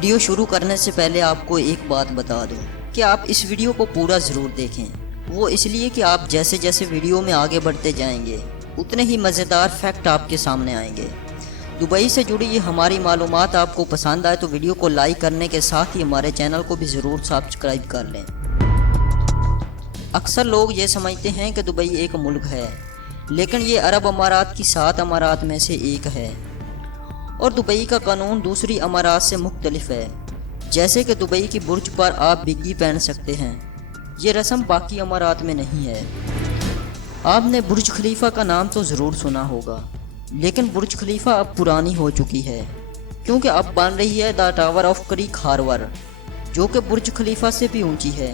Video शुरू करने से पहले आपको एक बात बता दूं कि आप इस वीडियो को पूरा ज़रूर देखें। वो इसलिए कि आप जैसे जैसे वीडियो में आगे बढ़ते जाएंगे उतने ही मज़ेदार फैक्ट आपके सामने आएंगे। दुबई से जुड़ी ये हमारी मालूमात आपको पसंद आए तो वीडियो को लाइक करने के साथ ही हमारे चैनल को भी ज़रूर सब्सक्राइब कर लें। अक्सर लोग ये समझते हैं कि दुबई एक मुल्क है, लेकिन ये अरब अमारात की 7 अमारात में से एक है और दुबई का कानून दूसरी अमारात से मुख्तलिफ है। जैसे कि दुबई की बुर्ज पर आप बिग्गी पहन सकते हैं, ये रस्म बाकी अमारात में नहीं है। आपने बुर्ज खलीफा का नाम तो ज़रूर सुना होगा, लेकिन बुर्ज खलीफा अब पुरानी हो चुकी है क्योंकि अब बन रही है the Tower of Creek Harbour, जो कि बुर्ज खलीफा से भी ऊंची है।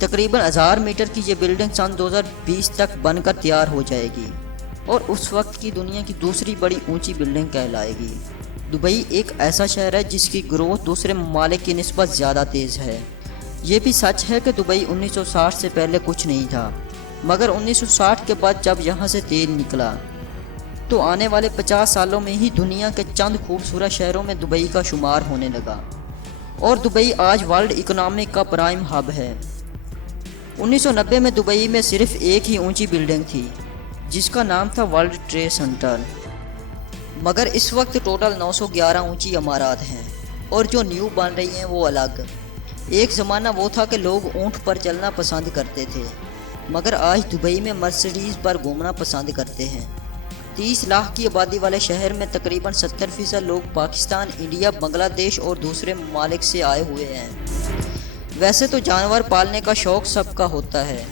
तकरीबन 1000 मीटर की ये बिल्डिंग सन 2020 तक बनकर तैयार हो जाएगी और उस वक्त की दुनिया की दूसरी बड़ी ऊंची बिल्डिंग कहलाएगी। दुबई एक ऐसा शहर है जिसकी ग्रोथ दूसरे ममालिक की निस्बत ज़्यादा तेज़ है। ये भी सच है कि दुबई 1960 से पहले कुछ नहीं था, मगर 1960 के बाद जब यहाँ से तेल निकला तो आने वाले 50 सालों में ही दुनिया के चंद खूबसूरत शहरों में दुबई का शुमार होने लगा और दुबई आज वर्ल्ड इकोनॉमिक का प्राइम हब है। 1990 में दुबई में सिर्फ एक ही ऊंची बिल्डिंग थी जिसका नाम था वर्ल्ड ट्रेड सेंटर, मगर इस वक्त टोटल 911 ऊंची इमारत हैं और जो न्यू बन रही हैं वो अलग। एक ज़माना वो था कि लोग ऊंट पर चलना पसंद करते थे, मगर आज दुबई में मर्सिडीज़ पर घूमना पसंद करते हैं। 30 लाख की आबादी वाले शहर में तकरीबन 70% लोग पाकिस्तान, इंडिया, बांग्लादेश और दूसरे ममालिक से आए हुए हैं। वैसे तो जानवर पालने का शौक़ सबका होता है,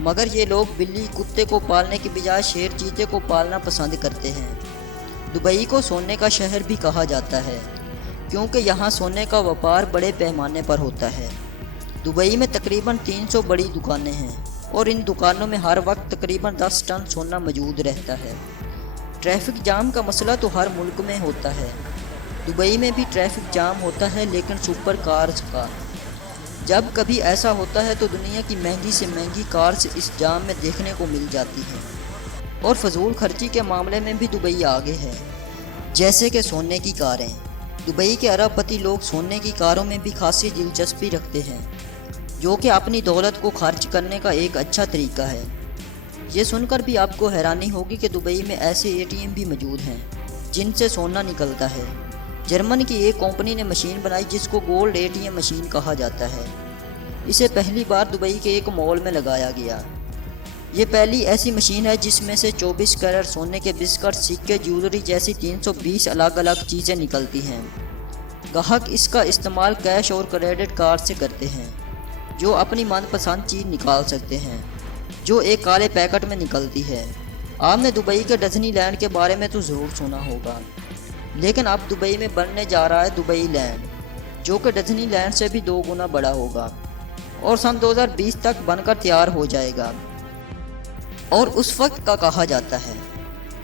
मगर ये लोग बिल्ली कुत्ते को पालने की बजाय शेर चीते को पालना पसंद करते हैं। दुबई को सोने का शहर भी कहा जाता है क्योंकि यहाँ सोने का व्यापार बड़े पैमाने पर होता है। दुबई में तकरीबन 300 बड़ी दुकानें हैं और इन दुकानों में हर वक्त तकरीबन 10 टन सोना मौजूद रहता है। ट्रैफिक जाम का मसला तो हर मुल्क में होता है, दुबई में भी ट्रैफिक जाम होता है, लेकिन सुपर कार्स का। जब कभी ऐसा होता है तो दुनिया की महंगी से महंगी कार्स इस जाम में देखने को मिल जाती हैं और फजूल खर्ची के मामले में भी दुबई आगे है। जैसे कि सोने की कारें, दुबई के अरबपति लोग सोने की कारों में भी खासी दिलचस्पी रखते हैं, जो कि अपनी दौलत को खर्च करने का एक अच्छा तरीका है। ये सुनकर भी आपको हैरानी होगी कि दुबई में ऐसे ATM भी मौजूद हैं जिनसे सोना निकलता है। जर्मन की एक कंपनी ने मशीन बनाई जिसको गोल्ड ATM मशीन कहा जाता है। इसे पहली बार दुबई के एक मॉल में लगाया गया। ये पहली ऐसी मशीन है जिसमें से 24 कैरेट सोने के बिस्कुट, सिक्के, ज्वेलरी जैसी 320 अलग अलग चीज़ें निकलती हैं। ग्राहक इसका इस्तेमाल कैश और क्रेडिट कार्ड से करते हैं, जो अपनी मनपसंद चीज़ निकाल सकते हैं, जो एक काले पैकेट में निकलती है। आपने दुबई के डिज्नीलैंड के बारे में तो ज़रूर सुना होगा, लेकिन अब दुबई में बनने जा रहा है दुबई लैंड, जो कि डिज्नीलैंड से भी 2 गुना बड़ा होगा और सन 2020 तक बनकर तैयार हो जाएगा। और उस वक्त का कहा जाता है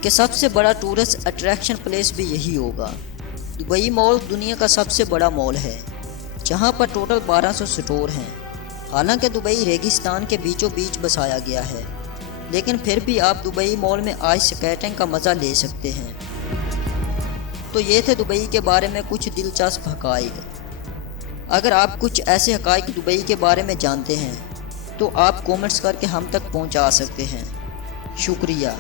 कि सबसे बड़ा टूरिस्ट अट्रैक्शन प्लेस भी यही होगा। दुबई मॉल दुनिया का सबसे बड़ा मॉल है, जहां पर टोटल 1200 स्टोर हैं। हालांकि दुबई रेगिस्तान के बीचों बीच बसाया गया है, लेकिन फिर भी आप दुबई मॉल में आइस स्केटिंग का मज़ा ले सकते हैं। तो ये थे दुबई के बारे में कुछ दिलचस्प हक़ाइक़। अगर आप कुछ ऐसे हक़ाइक़ दुबई के बारे में जानते हैं तो आप कमेंट्स करके हम तक पहुंचा सकते हैं। शुक्रिया।